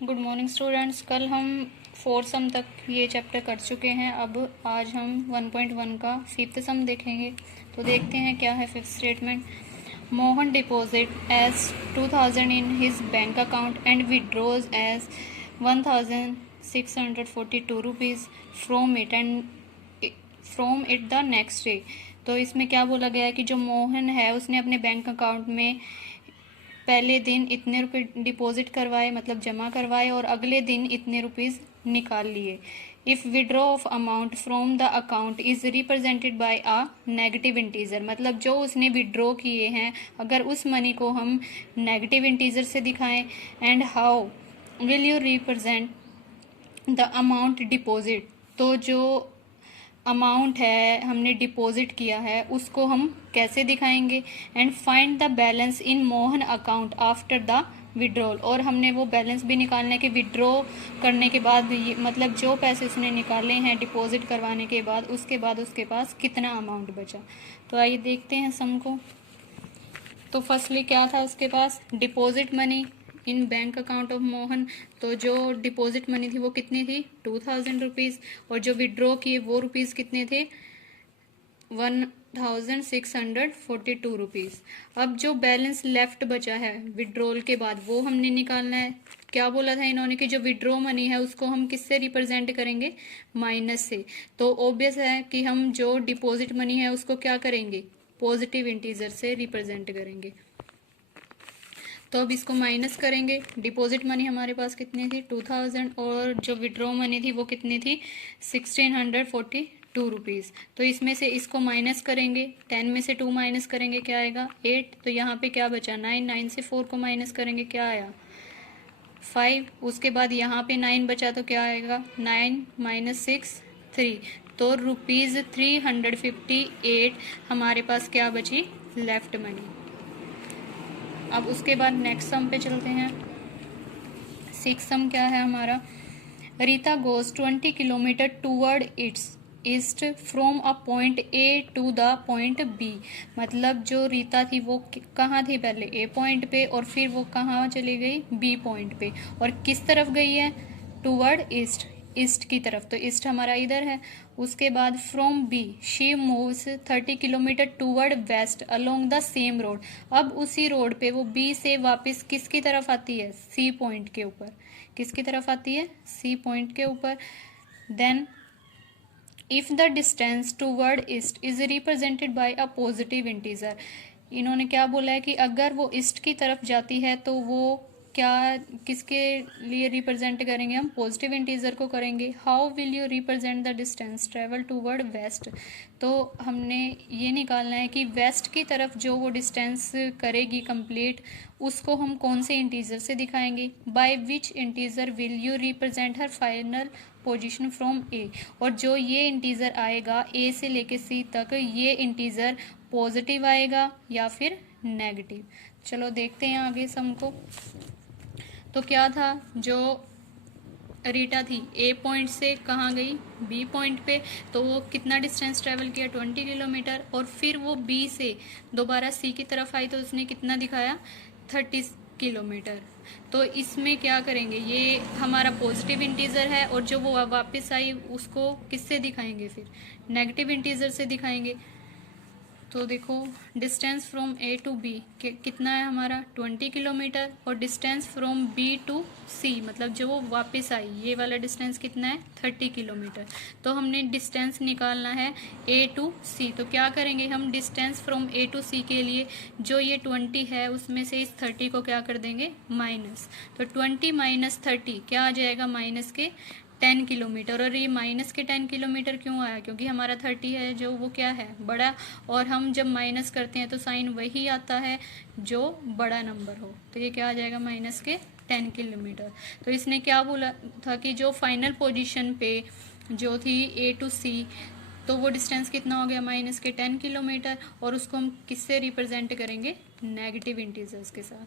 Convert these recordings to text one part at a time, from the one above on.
Good morning students. कल हम 4 सम तक ये चैप्टर कर चुके हैं। अब आज हम 1.1 का 5th सम देखेंगे। तो देखते हैं क्या है 5th statement. Mohan deposit as 2000 in his bank account and withdraws as 1642 rupees from it the next day. तो इसमें क्या बोला गया है कि जो मोहन है उसने अपने बैंक अकाउंट में पहले दिन इतने रुपए डिपॉजिट करवाए, मतलब जमा करवाए, और अगले दिन इतने रुपीस निकाल लिए। If withdraw of amount from the account is represented by a negative integer, मतलब जो उसने विड्रॉ किए हैं अगर उस मनी को हम नेगेटिव इंटीजर से दिखाएं। And how will you represent the amount deposit, तो जो अमाउंट है हमने डिपॉजिट किया है उसको हम कैसे दिखाएंगे। And find the balance in Mohan account after the withdrawal, और हमने वो बैलेंस भी निकालना है कि विड्रॉ करने के बाद मतलब जो पैसे उसने निकाले हैं डिपॉजिट करवाने के बाद, उसके बाद उसके पास कितना अमाउंट बचा। तो आइए देखते हैं सम को। तो फर्स्टली क्या था उसके पास, deposit money in bank account of Mohan. तो जो डिपॉजिट मनी थी वो कितनी थी, 2000 रुपीज़, और जो विड्रॉ किए वो रुपीज़ कितने थे, 1642 रुपीज़। अब जो बैलेंस लेफ्ट बचा है विड्रॉल के बाद वो हमने निकालना है। क्या बोला था इन्होंने कि जो विड्रॉ मनी है उसको हम किससे रिप्रेजेंट करेंगे, माइनस से। तो ऑब्वियस है कि हम जो डिपॉजिट मनी है उसको क्या करेंगे, पॉजिटिव इंटीजर से रिप्रेजेंट करेंगे। तो अब इसको माइनस करेंगे। डिपॉजिट मनी हमारे पास कितनी थी, 2000, और जो विड्रॉ मनी थी वो कितनी थी, 1642 रुपीज़। तो इसमें से इसको माइनस करेंगे, 10 में से 2 माइनस करेंगे क्या आएगा, 8। तो यहाँ पे क्या बचा, 9। 9 से 4 को माइनस करेंगे क्या आया, 5। उसके बाद यहाँ पे 9 बचा तो क्या आएगा, 9 माइनस 6 3। तो ₹358 हमारे पास क्या बची, लेफ्ट मनी। अब उसके बाद नेक्स्ट सम पे चलते हैं। 6th सम क्या है हमारा, Rita goes 20 kilometre toward its east from a point A to the point B. मतलब जो रीता थी वो कहाँ थी, पहले ए पॉइंट पे, और फिर वो कहाँ चली गई, बी पॉइंट पे, और किस तरफ गई है, टूवर्ड ईस्ट, ईस्ट की तरफ। तो ईस्ट हमारा इधर है। उसके बाद from B she moves 30 kilometre toward west along the same road. अब उसी रोड पे वो बी से वापस किसकी तरफ आती है, सी पॉइंट के ऊपर। किसकी तरफ आती है, सी पॉइंट के ऊपर। Then if the distance toward east is represented by a positive integer. इन्होंने क्या बोला है कि अगर वो ईस्ट की तरफ जाती है तो वो क्या किसके लिए रिप्रेजेंट करेंगे, हम पॉजिटिव इंटीजर को करेंगे। How will you represent the distance travel toward west. तो हमने ये निकालना है कि वेस्ट की तरफ जो वो डिस्टेंस करेगी कंप्लीट, उसको हम कौन से इंटीजर से दिखाएंगे। By which integer will you represent हर फाइनल पोजीशन फ्रॉम ए। और जो ये इंटीजर आएगा ए से लेके सी तक, ये इंटीजर पॉजिटिव आएगा या फिर नेगेटिव। चलो देखते हैं आगे सम को। तो क्या था, जो रीटा थी ए पॉइंट से कहाँ गई, बी पॉइंट पे। तो वो कितना डिस्टेंस ट्रेवल किया, 20 किलोमीटर, और फिर वो बी से दोबारा सी की तरफ आई तो उसने कितना दिखाया, 30 किलोमीटर। तो इसमें क्या करेंगे, ये हमारा पॉजिटिव इंटीजर है, और जो वो वापस आई उसको किससे दिखाएंगे, फिर नेगेटिव इंटीजर से दिखाएंगे। तो देखो distance from A to B कितना है हमारा, 20 किलोमीटर, और distance from B to C मतलब जो वो वापस आई ये वाला डिस्टेंस कितना है, 30 किलोमीटर। तो हमने डिस्टेंस निकालना है ए टू सी। तो क्या करेंगे हम, डिस्टेंस फ्रॉम ए टू सी के लिए जो ये 20 है उसमें से इस 30 को क्या कर देंगे, माइनस। तो 20 माइनस 30 क्या आ जाएगा, माइनस के 10 किलोमीटर। और ये माइनस के 10 किलोमीटर क्यों आया, क्योंकि हमारा 30 है जो वो क्या है, बड़ा, और हम जब माइनस करते हैं तो साइन वही आता है जो बड़ा नंबर हो। तो ये क्या आ जाएगा, माइनस के 10 किलोमीटर। तो इसने क्या बोला था कि जो फाइनल पोजीशन पे जो थी ए टू सी, तो वो डिस्टेंस कितना हो गया, माइनस के 10 किलोमीटर, और उसको हम किससे रिप्रेजेंट करेंगे, नेगेटिव इंटीजर्स के साथ।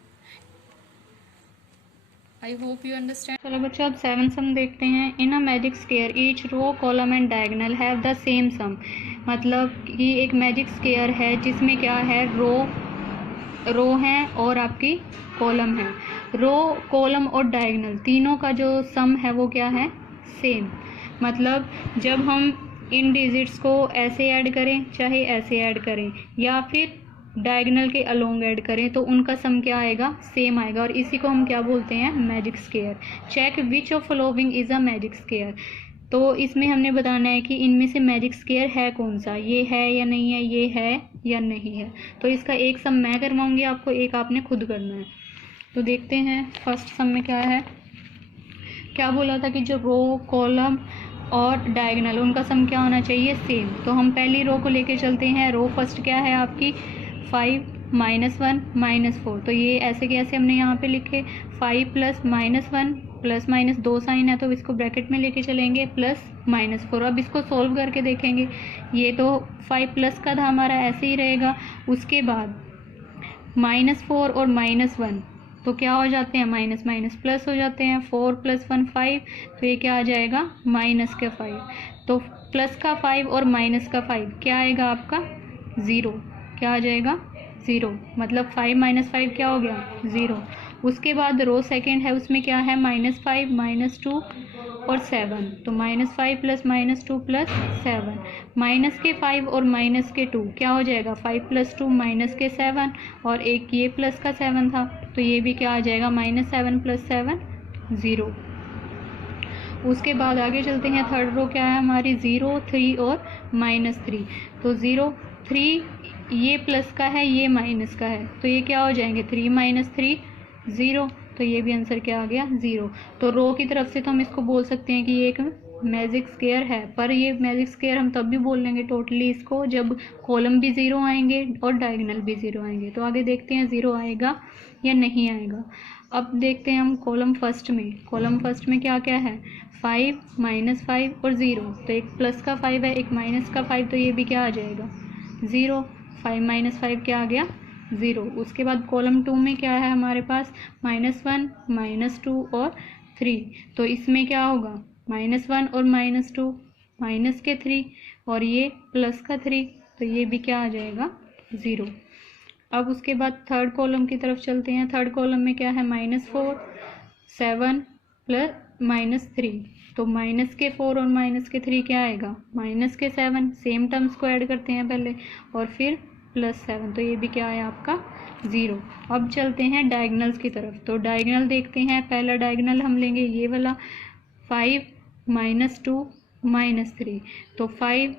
I hope you understand. चलो बच्चों अब 7 सम देखते हैं। In a magic square each row column and diagonal have the same sum. मतलब कि एक मैजिक स्क्वायर है जिसमें क्या है, रो है और आपकी कॉलम है। रो, कॉलम और डायगोनल तीनों का जो सम है वो क्या है, सेम। मतलब जब हम इन डिजिट्स को ऐसे ऐड करें, चाहे ऐसे ऐड करें या फिर डायगोनल के अलोंग ऐड करें, तो उनका सम क्या आएगा, सेम आएगा। और इसी को हम क्या बोलते हैं, magic square. Check which of following is a magic square. तो इसमें हमने बताना है कि इनमें से मैजिक स्क्वायर है कौन सा, ये है या नहीं है, ये है या नहीं है। तो इसका एक सम मैं करवाऊंगी आपको, एक आपने खुद करना है। तो देखते हैं फर्स्ट सम में क्या है। क्या बोला था कि जो रो, कॉलम और डायगोनल उनका सम क्या होना चाहिए, सेम। तो हम पहली रो को लेके चलते हैं। रो फर्स्ट क्या है आपकी, 5 -1 -4। तो ये ऐसे कैसे हमने यहाँ पे लिखे, 5 + -1 प्लस माइनस दो साइन है तो इसको ब्रैकेट में लेके चलेंगे, प्लस -4। अब इसको सोल्व करके देखेंगे। ये तो 5 प्लस का था हमारा, ऐसे ही रहेगा। उसके बाद -4 और -1 तो क्या हो जाते हैं, माइनस माइनस प्लस हो जाते हैं। 4 + 1 5, तो ये क्या आ जाएगा, -5। तो प्लस का 5 और माइनस का 5 क्या आएगा आपका, 0। क्या आ जाएगा, 0। मतलब 5 - 5 क्या हो गया, 0। उसके बाद रो सेकंड है, उसमें क्या है, -5 -2 और 7। तो -5 + -2 + 7। माइनस के 5 और माइनस के 2 क्या हो जाएगा, 5 + 2 माइनस के 7 और एक ये प्लस का 7 था, तो ये भी क्या आ जाएगा, -7 + 7 0। उसके बाद आगे चलते हैं। थर्ड रो क्या है हमारी, 0 3 और -3। तो 0 3 ये प्लस का है, ये माइनस का है, तो ये क्या हो जाएंगे, 3 - 3 0। तो ये भी आंसर क्या आ गया, 0। तो रो की तरफ से तो हम इसको बोल सकते हैं कि ये एक मैजिक स्क्वायर है, पर ये मैजिक स्क्वायर हम तब भी बोल लेंगे टोटली इसको जब कॉलम भी 0 आएंगे और डायगोनल भी 0 आएंगे। तो आगे देखते हैं 0 आएगा या नहीं आएगा। अब देखते हैं हम कॉलम फर्स्ट में। कॉलम फर्स्ट में क्या क्या है, 5 -5 और 0। तो एक प्लस का 5 है, एक माइनस का 5, तो ये भी क्या आ जाएगा, 0। 5 - 5 क्या आ गया, 0। उसके बाद कॉलम 2 में क्या है हमारे पास, -1 -2 और 3। तो इसमें क्या होगा, -1 और -2 माइनस के 3 और ये प्लस का 3, तो ये भी क्या आ जाएगा, 0। अब उसके बाद थर्ड कॉलम की तरफ चलते हैं। थर्ड कॉलम में क्या है, -4 7 + -3। तो माइनस के 4 और माइनस के 3 क्या आएगा, माइनस के 7। सेम टर्म्स को ऐड करते हैं पहले और फिर +7, तो ये भी क्या है आपका, 0। अब चलते हैं डायगोनल्स की तरफ। तो डायगोनल देखते हैं। पहला डायगोनल हम लेंगे ये वाला, 5 -2 -3। तो 5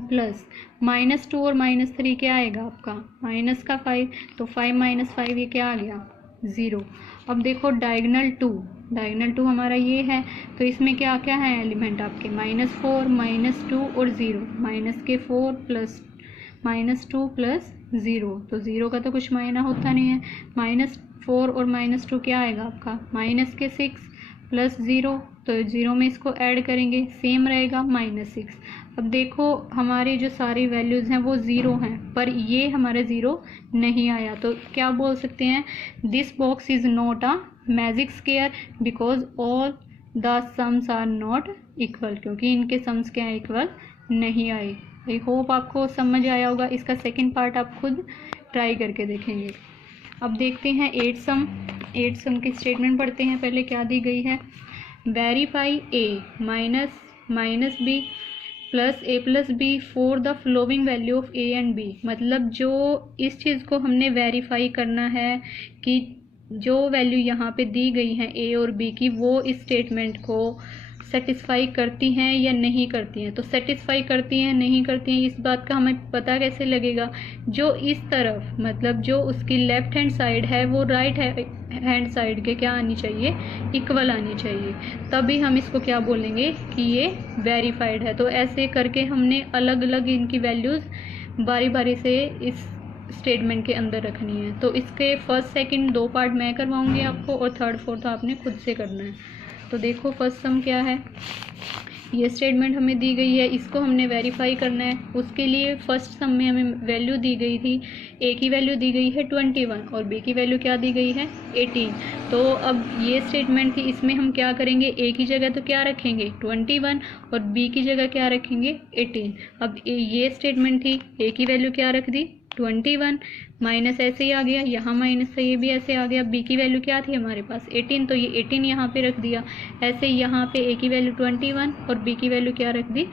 प्लस -2 और -3 क्या आएगा आपका, माइनस का 5। तो 5 - 5 ये क्या आ गया, 0। अब देखो डायगोनल 2। डायगोनल 2 हमारा ये है, तो इसमें क्या क्या है एलिमेंट आपके, -4 -2 और 0। माइनस के 4 प्लस -2 प्लस 0। तो 0 का तो कुछ मायना होता नहीं है। -4 और -2 क्या आएगा आपका, माइनस के 6 प्लस 0। तो 0 में इसको ऐड करेंगे, सेम रहेगा, -6। अब देखो हमारी जो सारी वैल्यूज़ हैं वो 0 हैं, पर ये हमारे 0 नहीं आया। तो क्या बोल सकते हैं, this box is not a magic square because all the sums are not equal. क्योंकि इनके सम्स क्या इक्वल नहीं आए। आई होप आपको समझ आया होगा। इसका सेकंड पार्ट आप खुद ट्राई करके देखेंगे। अब देखते हैं 8 सम। 8 सम की स्टेटमेंट पढ़ते हैं। पहले क्या दी गई है, verify a minus B plus a plus B for the flowing value of a and b। मतलब जो इस चीज़ को हमने वेरीफाई करना है कि जो वैल्यू यहाँ पे दी गई है a और b की, वो इस स्टेटमेंट को सेटिस्फाई करती हैं या नहीं करती हैं। तो सेटिस्फाई करती हैं नहीं करती हैं, इस बात का हमें पता कैसे लगेगा, जो इस तरफ मतलब जो उसकी लेफ्ट हैंड साइड है वो राइट हैंड साइड के क्या आनी चाहिए, इक्वल आनी चाहिए। तभी हम इसको क्या बोलेंगे कि ये वेरीफाइड है। तो ऐसे करके हमने अलग अलग इनकी वैल्यूज़ बारी बारी से इस स्टेटमेंट के अंदर रखनी है। तो इसके फर्स्ट सेकंड 2 पार्ट मैं करवाऊंगी आपको और थर्ड फोर्थ आपने खुद से करना है। तो देखो फर्स्ट सम क्या है, ये स्टेटमेंट हमें दी गई है, इसको हमने वेरीफाई करना है। उसके लिए फर्स्ट सम में हमें वैल्यू दी गई थी, ए की वैल्यू दी गई है 21 और बी की वैल्यू क्या दी गई है 18। तो अब ये स्टेटमेंट थी, इसमें हम क्या करेंगे, ए की जगह तो क्या रखेंगे 21 और बी की जगह क्या रखेंगे 18। अब ये स्टेटमेंट थी, ए की वैल्यू क्या रख दी 21 माइनस ऐसे ही आ गया, यहाँ माइनस से ये भी ऐसे आ गया। बी की वैल्यू क्या थी हमारे पास 18, तो ये 18 यहाँ पे रख दिया। ऐसे ही यहाँ पे ए की वैल्यू 21 और बी की वैल्यू क्या रख दी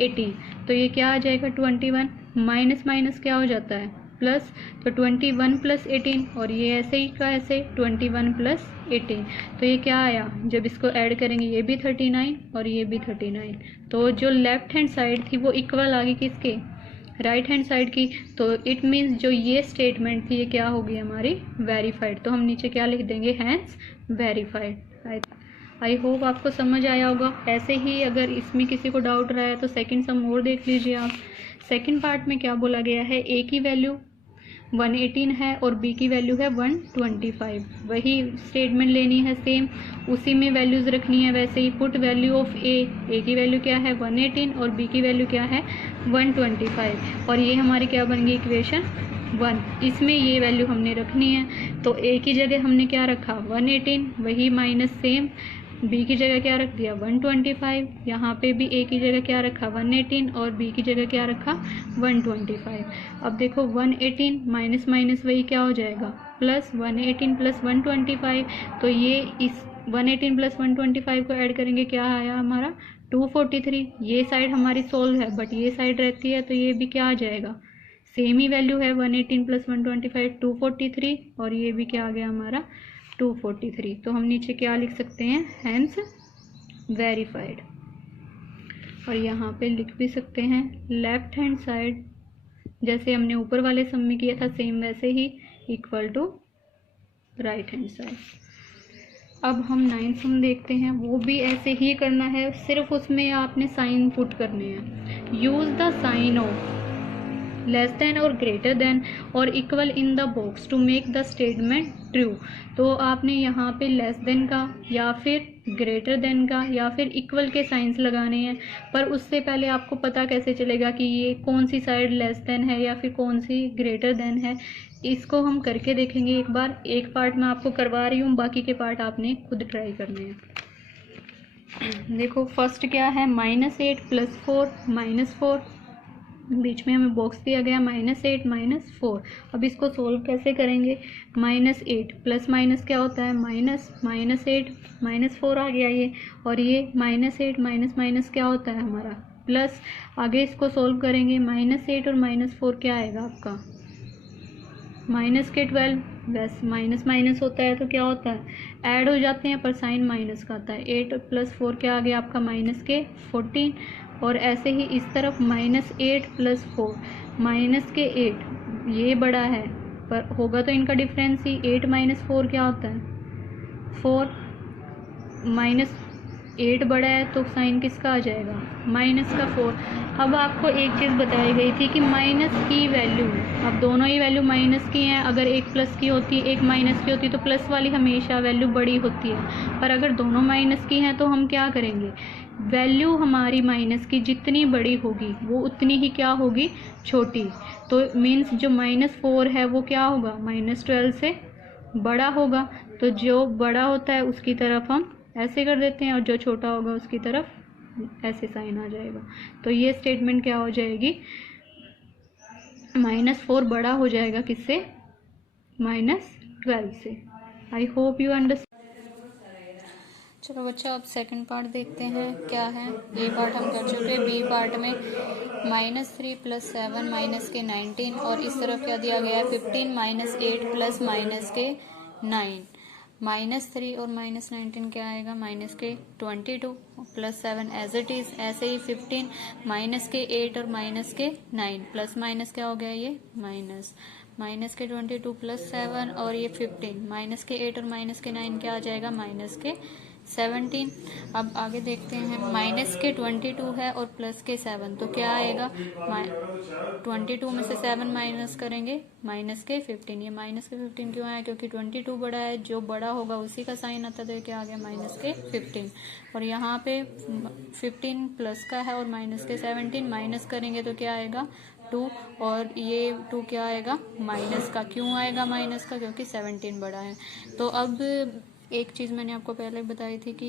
18, तो ये क्या आ जाएगा 21 माइनस माइनस क्या हो जाता है प्लस, तो 21 प्लस 18 और ये ऐसे ही का ऐसे 21 प्लस 18, तो ये क्या आया जब इसको ऐड करेंगे ये भी 39 और ये भी 39, तो जो लेफ्ट हैंड साइड थी वो इक्वल आ गई किसके राइट हैंड साइड की। तो इट मीन्स जो ये स्टेटमेंट थी ये क्या होगी हमारी वेरीफाइड। तो हम नीचे क्या लिख देंगे हैंस वेरीफाइड। आई होप आपको समझ आया होगा। ऐसे ही अगर इसमें किसी को डाउट रहा है तो सेकंड सम और देख लीजिए आप। सेकंड पार्ट में क्या बोला गया है, ए की वैल्यू 118 है और बी की वैल्यू है 125। वही स्टेटमेंट लेनी है सेम, उसी में वैल्यूज रखनी है। वैसे ही पुट वैल्यू ऑफ ए की वैल्यू क्या है 118 और बी की वैल्यू क्या है 125, और ये हमारी क्या बन गई इक्वेशन 1। इसमें ये वैल्यू हमने रखनी है, तो ए की जगह हमने क्या रखा 118, वही माइनस सेम बी की जगह क्या रख दिया 125, यहाँ पे भी ए की जगह क्या रखा 118 और बी की जगह क्या रखा 125। अब देखो 118 माइनस माइनस वही क्या हो जाएगा प्लस 118 प्लस 125, तो ये इस 118 प्लस 125 को ऐड करेंगे क्या आया हमारा 243। ये साइड हमारी सोल्व है बट ये साइड रहती है तो ये भी क्या आ जाएगा सेम ही वैल्यू है 118 प्लस 125 243, और ये भी क्या आ गया हमारा 243। तो हम नीचे क्या लिख सकते हैं हैंस वेरीफाइड, और यहाँ पे लिख भी सकते हैं लेफ्ट हैंड साइड जैसे हमने ऊपर वाले सम में किया था सेम वैसे ही equal to right hand side. अब हम 9th सम देखते हैं, वो भी ऐसे ही करना है, सिर्फ उसमें आपने साइन पुट करने हैं। Use the sign of less than और ग्रेटर देन और equal in the box to make the statement true. तो आपने यहाँ पे लेस देन का या फिर ग्रेटर देन का या फिर इक्वल के साइंस लगाने हैं, पर उससे पहले आपको पता कैसे चलेगा कि ये कौन सी साइड लेस देन है या फिर कौन सी ग्रेटर देन है। इसको हम करके देखेंगे एक बार। एक पार्ट मैं आपको करवा रही हूँ, बाकी के पार्ट आपने खुद ट्राई करने हैं। देखो फर्स्ट क्या है -8 + 4 -4, बीच में हमें बॉक्स दिया गया -8 -4। अब इसको सोल्व कैसे करेंगे, -8 प्लस माइनस क्या होता है माइनस, -8 -4 आ गया ये, और ये -8 माइनस माइनस क्या होता है हमारा प्लस। आगे इसको सोल्व करेंगे -8 और -4 क्या आएगा आपका -12, वैसे माइनस माइनस होता है तो क्या होता है ऐड हो जाते हैं पर साइन माइनस का आता है। 8 + 4 क्या आ गया आपका -14, और ऐसे ही इस तरफ -8 + 4 -8, ये बड़ा है पर होगा तो इनका डिफरेंस ही। 8 - 4 क्या होता है 4, -8 बड़ा है तो साइन किसका आ जाएगा -4। अब आपको एक चीज़ बताई गई थी कि माइनस की वैल्यू, अब दोनों ही वैल्यू माइनस की हैं, अगर एक प्लस की होती एक माइनस की होती तो प्लस वाली हमेशा वैल्यू बड़ी होती है, पर अगर दोनों माइनस की हैं तो हम क्या करेंगे वैल्यू हमारी माइनस की जितनी बड़ी होगी वो उतनी ही क्या होगी छोटी। तो मीन्स जो -4 है वो क्या होगा -12 से बड़ा होगा, तो जो बड़ा होता है उसकी तरफ हम ऐसे कर देते हैं और जो छोटा होगा उसकी तरफ ऐसे साइन आ जाएगा। तो ये स्टेटमेंट क्या हो जाएगी -4 बड़ा हो जाएगा किससे -12 से। आई होप यू अंडरस्टैंड। चलो बच्चा अब सेकंड पार्ट देखते हैं क्या है। ए पार्ट हम कर चुके हैं, बी पार्ट में -3 + 7 -19, और इस तरफ क्या दिया गया है 15 -8 प्लस -9। -3 और -19 क्या आएगा -22 + 7 एज इट इज। ऐसे ही 15 -8 और -9 प्लस माइनस क्या हो गया ये -22 + 7 और ये 15 -8 और -9 क्या आ जाएगा -17। अब आगे देखते हैं -22 है और +7 तो क्या आएगा 22 में से 7 माइनस करेंगे -15। ये -15 क्यों आया क्योंकि 22 बड़ा है, जो बड़ा होगा उसी का साइन आता है, तो क्या आ गया -15। और यहाँ पे 15 प्लस का है और -17 माइनस करेंगे तो क्या आएगा 2, और ये 2 क्या आएगा माइनस का। क्यों आएगा माइनस का क्योंकि 17 बड़ा है। तो अब एक चीज़ मैंने आपको पहले बताई थी कि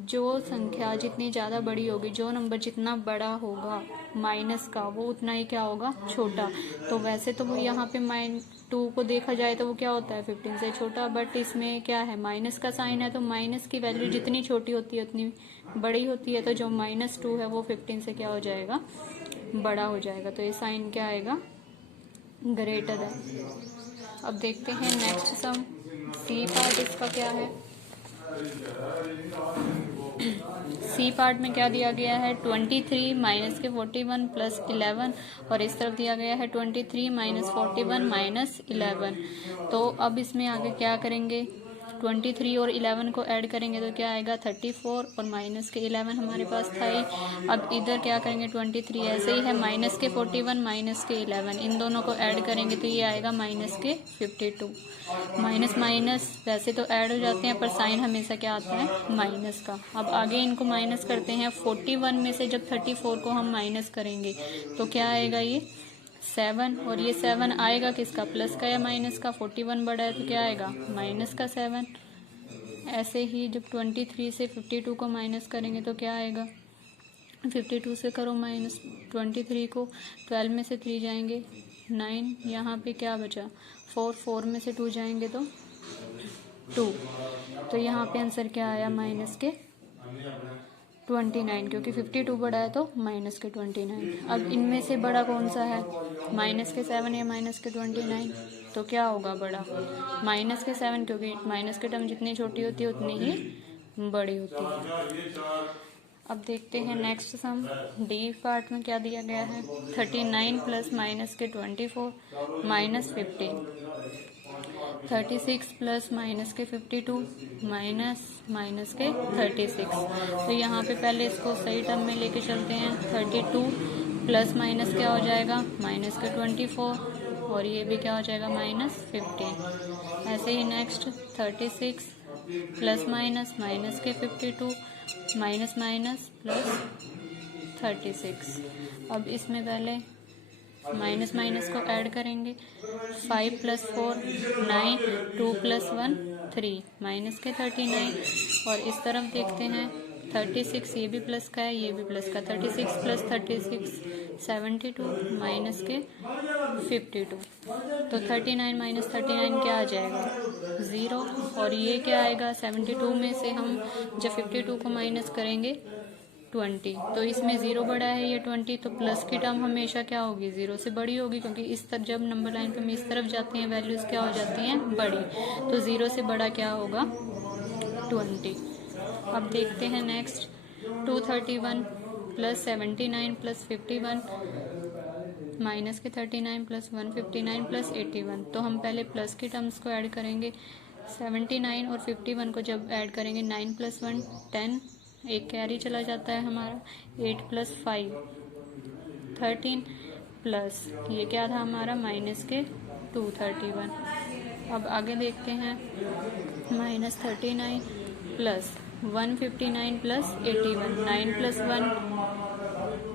जो संख्या जितनी ज़्यादा बड़ी होगी, जो नंबर जितना बड़ा होगा माइनस का, वो उतना ही क्या होगा, छोटा। तो वैसे तो वो यहाँ पे -2 को देखा जाए तो वो क्या होता है 15 से छोटा, बट इसमें क्या है माइनस का साइन है, तो माइनस की वैल्यू जितनी छोटी होती है उतनी बड़ी होती है। तो जो -2 है वो 15 से क्या हो जाएगा, बड़ा हो जाएगा। तो ये साइन क्या आएगा, ग्रेटर है। अब देखते हैं नेक्स्ट सम, सी पार्ट इसका क्या है। सी पार्ट में क्या दिया गया है, 23 माइनस के 41 प्लस 11, और इस तरफ दिया गया है 23 माइनस 41 माइनस 11। तो अब इसमें आगे क्या करेंगे, 23 और 11 को ऐड करेंगे तो क्या आएगा 34, और माइनस के 11 हमारे पास था ही। अब इधर क्या करेंगे, 23 ऐसे ही है, माइनस के 41 माइनस के 11, इन दोनों को ऐड करेंगे तो ये आएगा माइनस के 52। माइनस माइनस वैसे तो ऐड हो जाते हैं, पर साइन हमेशा क्या आता है, माइनस का। अब आगे इनको माइनस करते हैं, 41 में से जब 34 को हम माइनस करेंगे तो क्या आएगा, ये 7, और ये 7 आएगा किसका, प्लस का या माइनस का, 41 बड़ा है तो क्या आएगा, माइनस का 7। ऐसे ही जब 23 से 52 को माइनस करेंगे तो क्या आएगा, 52 से करो माइनस 23 को, 12 में से 3 जाएंगे 9, यहाँ पे क्या बचा 4 में से 2 जाएंगे तो 2। तो यहाँ पे आंसर क्या आया, माइनस के 29, क्योंकि 52 बड़ा है तो माइनस के 29। अब इनमें से बड़ा कौन सा है, माइनस के 7 या माइनस के 29, तो क्या होगा बड़ा, माइनस के 7, क्योंकि माइनस के टर्म जितनी छोटी होती है उतनी ही बड़ी होती है। अब देखते हैं नेक्स्ट सम, डी पार्ट में क्या दिया गया है, 39 प्लस माइनस के 24 माइनस 15, 36 प्लस माइनस के 52 माइनस के 36। तो यहाँ पे पहले इसको सही टर्म में लेके चलते हैं, 32 प्लस माइनस क्या हो जाएगा, माइनस के 24, और ये भी क्या हो जाएगा, माइनस 15। ऐसे ही नेक्स्ट 36 प्लस माइनस के 52 माइनस प्लस 36। अब इसमें पहले माइनस माइनस को ऐड करेंगे, 5 प्लस 4 9, 2 प्लस 1 3, माइनस के 39। और इस तरफ देखते हैं 36, ये भी प्लस का है, ये भी प्लस का, 36 प्लस 36 72 माइनस के 52। तो 39 माइनस 39 क्या आ जाएगा, 0, और ये क्या आएगा, 72 में से हम जब 52 को माइनस करेंगे 20, तो इसमें 0 बड़ा है, ये 20, तो प्लस की टर्म हमेशा क्या होगी, 0 से बड़ी होगी, क्योंकि इस तरफ जब नंबर लाइन पे हम इस तरफ जाते हैं वैल्यूज क्या हो जाती हैं, बड़ी। तो 0 से बड़ा क्या होगा, 20। अब देखते हैं नेक्स्ट, 231 प्लस 79 प्लस 51 माइनस के 39 प्लस 159 प्लस 81। तो हम पहले प्लस की टर्म्स को ऐड करेंगे, 79 और 51 को जब ऐड करेंगे 9 प्लस 1 10, एक कैरी चला जाता है हमारा, 8 प्लस 5 13 प्लस ये क्या था हमारा, माइनस के 231। अब आगे देखते हैं, माइनस 39 प्लस 159 प्लस 81, 9 प्लस 1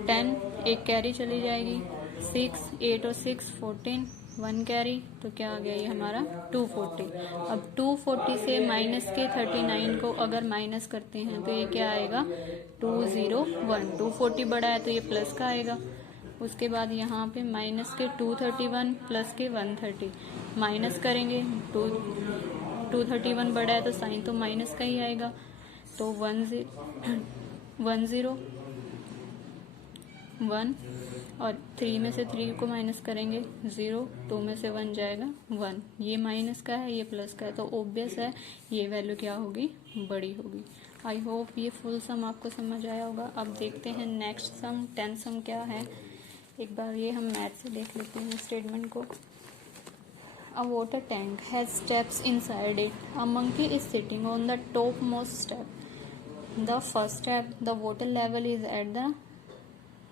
10, एक कैरी चली जाएगी, 6 8 और 6 14, 1 कैरी, तो क्या आ गया ये हमारा 240। अब 240 से माइनस के 39 को अगर माइनस करते हैं तो ये क्या आएगा, 201। 240 बड़ा है तो ये प्लस का आएगा। उसके बाद यहाँ पे माइनस के 231 प्लस के 130 माइनस करेंगे, 231 बड़ा है तो साइन तो माइनस का ही आएगा, तो 1 और 3 में से 3 को माइनस करेंगे 0, 2 में से 1 जाएगा 1, ये माइनस का है ये प्लस का है, तो ऑब्वियस है ये वैल्यू क्या होगी, बड़ी होगी। आई होप ये फुल सम आपको समझ आया होगा। अब देखते हैं नेक्स्ट सम, 10 सम क्या है, एक बार ये हम मैथ से देख लेते हैं स्टेटमेंट को। A water tank has steps inside it. A monkey is sitting on the topmost step. The first step, the water level is at the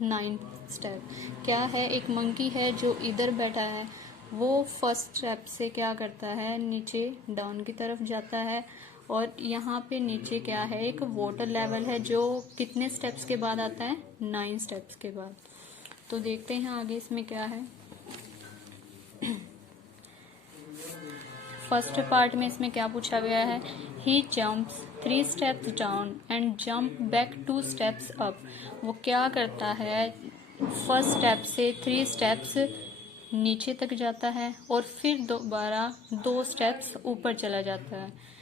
9th step. क्या है, एक मंकी है जो इधर बैठा है, वो फर्स्ट स्टेप से क्या करता है, नीचे डाउन की तरफ जाता है, और यहाँ पे नीचे क्या है, एक वाटर लेवल है जो कितने स्टेप्स के बाद आता है, 9 स्टेप्स के बाद। तो देखते हैं आगे इसमें क्या है। फर्स्ट पार्ट में इसमें क्या पूछा गया है, he jumps 3 steps down and jump back 2 steps up। वो क्या करता है, फर्स्ट स्टेप से 3 स्टेप्स नीचे तक जाता है और फिर दोबारा 2 स्टेप्स ऊपर चला जाता है।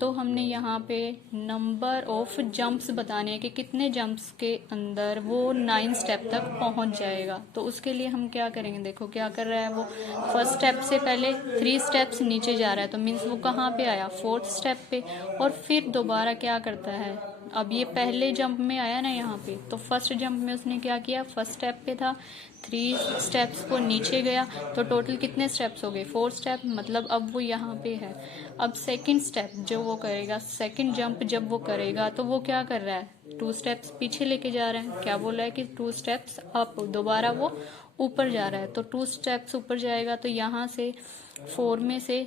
तो हमने यहाँ पे नंबर ऑफ जंप्स बताने हैं कि कितने जंप्स के अंदर वो 9 स्टेप तक पहुंच जाएगा। तो उसके लिए हम क्या करेंगे, देखो क्या कर रहा है वो, फर्स्ट स्टेप से पहले 3 स्टेप्स नीचे जा रहा है, तो मीन्स वो कहाँ पे आया, 4th स्टेप पे। और फिर दोबारा क्या करता है, अब ये पहले जंप में आया ना यहाँ पे, तो फर्स्ट जंप में उसने क्या किया, फर्स्ट स्टेप पे था, 3 स्टेप्स को नीचे गया, तो टोटल कितने स्टेप्स हो गए, 4 स्टेप, मतलब अब वो यहाँ पे है। अब सेकंड स्टेप जो वो करेगा, सेकंड जंप जब वो करेगा, तो वो क्या कर रहा है, 2 स्टेप्स पीछे लेके जा रहा है, क्या बोल रहा है कि 2 स्टेप्स अप, दोबारा वो ऊपर जा रहा है। तो 2 स्टेप्स ऊपर जाएगा, तो यहाँ से 4 में से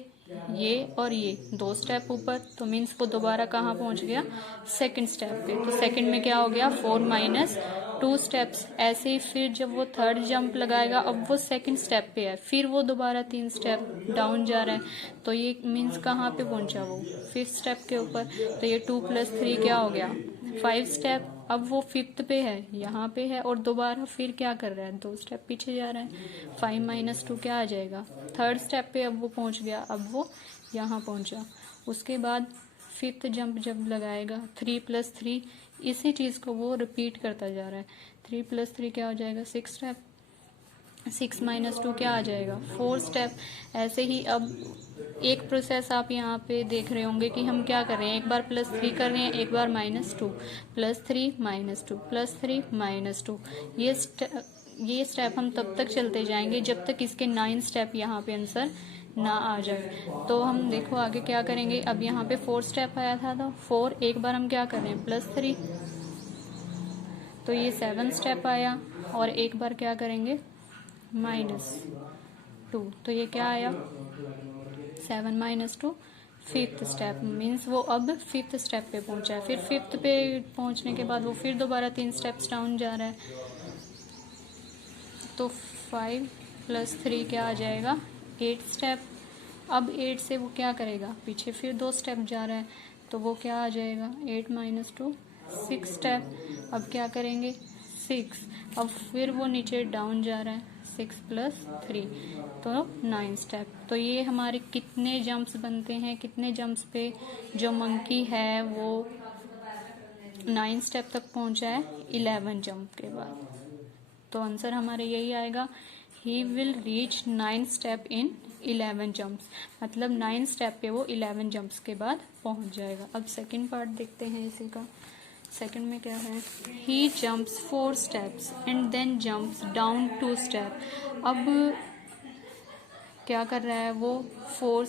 ये और ये 2 स्टेप ऊपर, तो मीन्स वो दोबारा कहाँ पहुंच गया, सेकंड स्टेप पे। तो सेकंड में क्या हो गया, 4 माइनस 2 स्टेप्स। ऐसे ही फिर जब वो थर्ड जंप लगाएगा, अब वो सेकंड स्टेप पे है, फिर वो दोबारा 3 स्टेप डाउन जा रहा है, तो ये मीन्स कहाँ पे पहुंचा वो, 5th स्टेप के ऊपर। तो ये 2 + 3 क्या हो गया, 5 स्टेप। अब वो 5th पे है, यहाँ पे है, और दोबारा फिर क्या कर रहा है, 2 स्टेप पीछे जा रहा है, 5 - 2 क्या आ जाएगा, 3rd स्टेप पे अब वो पहुंच गया, अब वो यहाँ पहुंचा। उसके बाद 5th जंप जब लगाएगा, 3 + 3, इसी चीज को वो रिपीट करता जा रहा है, 3 + 3 क्या हो जाएगा, 6 स्टेप, 6 - 2 क्या आ जाएगा, 4 स्टेप। ऐसे ही अब एक प्रोसेस आप यहाँ पे देख रहे होंगे कि हम क्या कर रहे हैं, एक बार +3 कर रहे हैं, एक बार -2, +3 -2, +3 -2। ये स्टेप हम तब तक चलते जाएंगे जब तक इसके 9 स्टेप यहाँ पे आंसर ना आ जाए। तो हम देखो आगे क्या करेंगे, अब यहाँ पे 4 स्टेप आया था, तो 4 एक बार हम क्या कर रहे हैं, +3, तो ये 7 स्टेप आया, और एक बार क्या करेंगे, -2, तो ये क्या आया, 7 - 2, 5th स्टेप, मीन्स वो अब 5th स्टेप पे पहुंचा है। फिर 5th पे पहुंचने के बाद वो फिर दोबारा 3 स्टेप्स डाउन जा रहा है, तो 5 + 3 क्या आ जाएगा, 8 स्टेप। अब 8 से वो क्या करेगा, पीछे फिर 2 स्टेप जा रहा है, तो वो क्या आ जाएगा, 8 - 2, 6 स्टेप। अब क्या करेंगे, 6, अब फिर वो नीचे डाउन जा रहा है, 6 + 3, तो 9 स्टेप। तो ये हमारे कितने जंप्स बनते हैं, कितने जंप्स पे जो मंकी है वो 9 स्टेप तक पहुंचा है 11 जंप के बाद। तो आंसर हमारे यही आएगा, he will reach 9 step in 11 jumps, मतलब 9 स्टेप पे वो 11 जंप्स के बाद पहुंच जाएगा। अब सेकंड पार्ट देखते हैं इसी का। सेकंड में क्या है, he jumps 4 steps and then jumps down 2 step. अब क्या कर रहा है वो, 4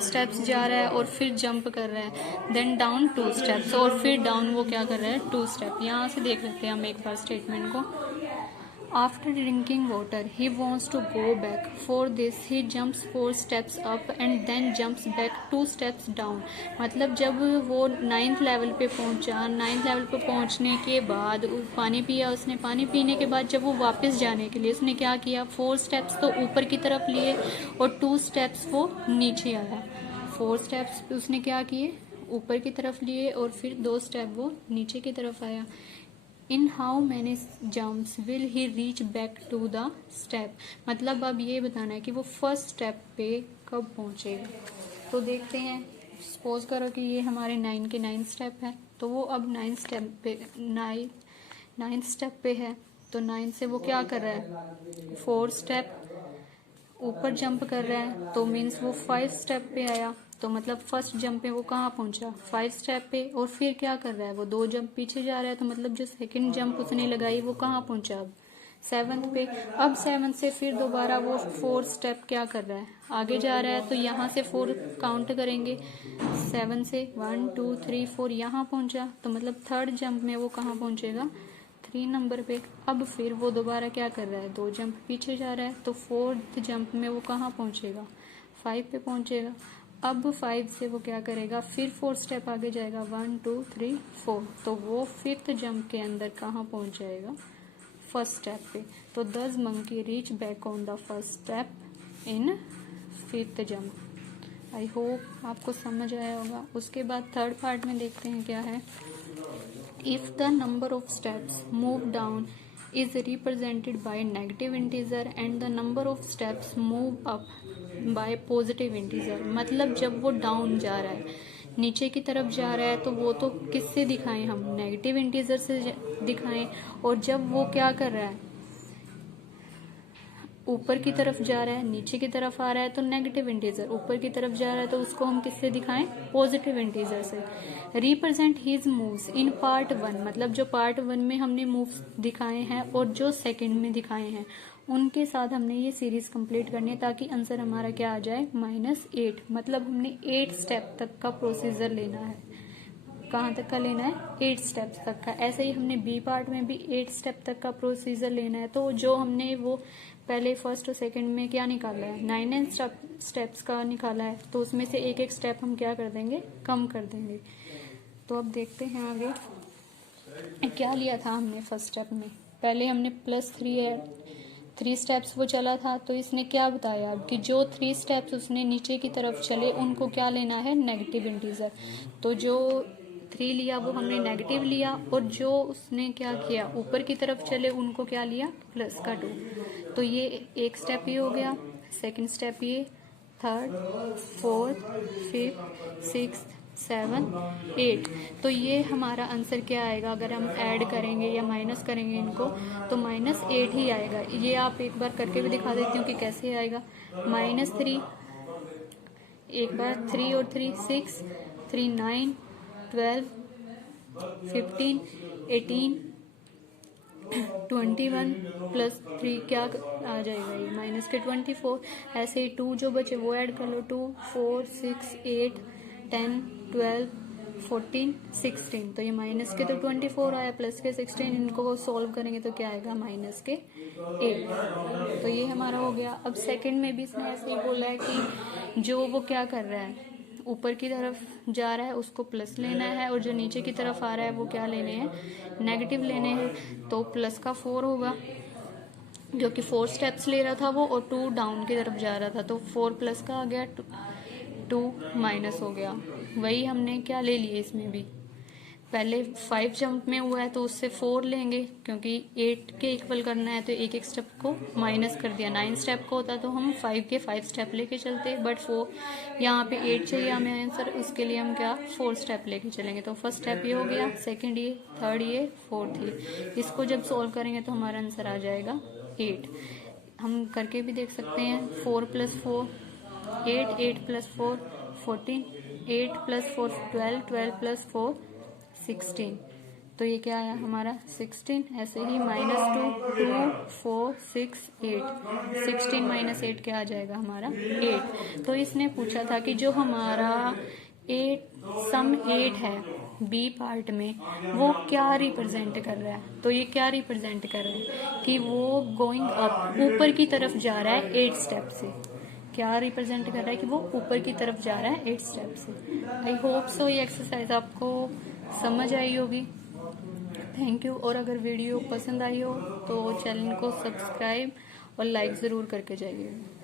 स्टेप्स जा रहा है और फिर जंप कर रहा है, देन डाउन 2 स्टेप्स, और फिर डाउन वो क्या कर रहा है, 2 स्टेप। यहाँ से देख लेते हैं हम एक बार स्टेटमेंट को। After drinking water he wants to go back, for this he jumps 4 steps up and then jumps back 2 steps down. मतलब जब वो 9th लेवल पे पहुंचा, 9th लेवल पे पहुंचने के बाद पानी पिया उसने, पानी पीने के बाद जब वो वापस जाने के लिए उसने क्या किया, 4 स्टेप्स तो ऊपर की तरफ लिए और 2 स्टेप्स वो नीचे आया। 4 स्टेप्स उसने क्या किए, ऊपर की तरफ लिए, और फिर 2 स्टेप वो नीचे की तरफ आया। In how many jumps will he reach back to the step, मतलब अब ये बताना है कि वो फर्स्ट स्टेप पे कब पहुंचेगा। तो देखते हैं, सपोज करो कि ये हमारे 9 के 9 स्टेप है, तो वो अब 9 स्टेप पे 9 स्टेप पे है, तो 9 से वो क्या कर रहा है, 4 स्टेप ऊपर जंप कर रहा है, तो मीन्स वो 5 स्टेप पे आया, तो मतलब फर्स्ट जंप पे वो कहाँ पहुंचा, 5 स्टेप पे, और फिर क्या कर रहा है वो 2 जंप पीछे जा रहा है, तो मतलब जो सेकंड जंप उसने लगाई वो कहाँ पहुंचा, अब 7th पे। अब 7 से फिर दोबारा वो 4 स्टेप क्या कर रहा है, आगे जा रहा है, तो यहाँ से 4 काउंट करेंगे, 7 से 1 2 3 4 यहाँ पहुंचा, तो मतलब थर्ड जंप में वो कहाँ पहुंचेगा, 3 नंबर पे। अब फिर वो दोबारा क्या कर रहा है, 2 जंप पीछे जा रहा है, तो 4th जंप में वो कहाँ पहुंचेगा, 5 पे पहुंचेगा। अब 5 से वो क्या करेगा, फिर 4 स्टेप आगे जाएगा, 1 2 3 4, तो वो 5th जंप के अंदर कहाँ पहुंच जाएगा, फर्स्ट स्टेप पे। तो दस monkey reach back on the first step in 5th jump. I hope आपको समझ आया होगा। उसके बाद थर्ड पार्ट में देखते हैं क्या है। If the number of steps move down is represented by negative integer and the number of steps move up by positive integer, मतलब जब वो डाउन जा रहा है, नीचे की तरफ जा रहा है, तो वो तो किससे दिखाएं हम, नेगेटिव इंटीजर से दिखाएं। और जब वो क्या कर रहा है, ऊपर की तरफ जा रहा है, नीचे की तरफ आ रहा है, तो नेगेटिव इंटीजर। ऊपर की तरफ जा रहा है तो उसको हम किससे दिखाएं, पॉजिटिव इंटीजर से। Represent his moves in part 1, मतलब जो पार्ट 1 में हमने मूव्स दिखाए हैं और जो सेकंड में दिखाए हैं उनके साथ हमने ये सीरीज कंप्लीट करनी है, ताकि आंसर हमारा क्या आ जाए, -8। मतलब हमने 8 स्टेप तक का प्रोसीजर लेना है। कहाँ तक का लेना है, 8 स्टेप्स तक का। ऐसे ही हमने बी पार्ट में भी 8 स्टेप तक का प्रोसीजर लेना है। तो जो हमने वो पहले फर्स्ट और सेकंड में क्या निकाला है, 9 स्टेप्स का निकाला है, तो उसमें से एक एक स्टेप हम क्या कर देंगे, कम कर देंगे। तो अब देखते हैं आगे क्या लिया था हमने फर्स्ट स्टेप में। पहले हमने +3 है, 3 स्टेप्स वो चला था, तो इसने क्या बताया कि जो 3 स्टेप्स उसने नीचे की तरफ चले उनको क्या लेना है, नेगेटिव इंटीजर। तो जो 3 लिया वो हमने नेगेटिव लिया, और जो उसने क्या किया, ऊपर की तरफ चले उनको क्या लिया, +2। तो ये एक स्टेप ये हो गया, सेकंड स्टेप ये, थर्ड, फोर्थ, फिफ्थ, सिक्स्थ, 7, 8। तो ये हमारा आंसर क्या आएगा, अगर हम ऐड करेंगे या माइनस करेंगे इनको, तो -8 ही आएगा। ये आप एक बार करके भी दिखा देती हूँ कि कैसे आएगा। -3, एक बार 3 और 3 6, 3 9, 12, 15, 18, 21 +3 क्या आ जाएगा, ये -24। ऐसे ही 2 जो बचे वो ऐड कर लो, 2, 4, 6, 8, 10, 12, 14, 16। तो ये माइनस के तो 24 आया, प्लस के 16। इनको सॉल्व करेंगे तो क्या आएगा, -8। तो ये हमारा हो गया। अब सेकंड में भी इसने ऐसे ही बोला है कि जो वो क्या कर रहा है, ऊपर की तरफ जा रहा है उसको प्लस लेना है, और जो नीचे की तरफ आ रहा है वो क्या लेने हैं, नेगेटिव लेने हैं। तो प्लस का 4 होगा, क्योंकि 4 स्टेप्स ले रहा था वो, और 2 डाउन की तरफ जा रहा था, तो 4 प्लस का आ गया, 2 माइनस हो गया। वही हमने क्या ले लिए इसमें भी, पहले 5 जंप में हुआ है तो उससे 4 लेंगे, क्योंकि 8 के इक्वल करना है, तो एक एक स्टेप को माइनस कर दिया। 9 स्टेप को होता तो हम 5 के 5 स्टेप लेके चलते, बट 4 यहाँ पे 8 चाहिए हमें आंसर, उसके लिए हम क्या 4 स्टेप लेके चलेंगे। तो फर्स्ट स्टेप ये हो गया, सेकंड ये, थर्ड ये, फोर्थ ये। इसको जब सोल्व करेंगे तो हमारा आंसर आ जाएगा 8। हम करके भी देख सकते हैं, 4 + 4 8, 8 + 4 14, 8 + 4 12, 12 + 4 16। तो ये क्या आया हमारा 16। ऐसे ही -2 2 4 6 8, 16 - 8 क्या आ जाएगा हमारा 8। तो इसने पूछा था कि जो हमारा 8 है बी पार्ट में, वो क्या रिप्रेजेंट कर रहा है। तो ये क्या रिप्रेजेंट कर रहा है कि वो गोइंग अप, ऊपर की तरफ जा रहा है 8 स्टेप से। क्या रिप्रेजेंट कर रहा है कि वो ऊपर की तरफ जा रहा है 8 स्टेप से। आई होप सो ये एक्सरसाइज आपको समझ आई होगी। Thank you. और अगर वीडियो पसंद आई हो तो चैनल को सब्सक्राइब और लाइक ज़रूर करके जाइएगा।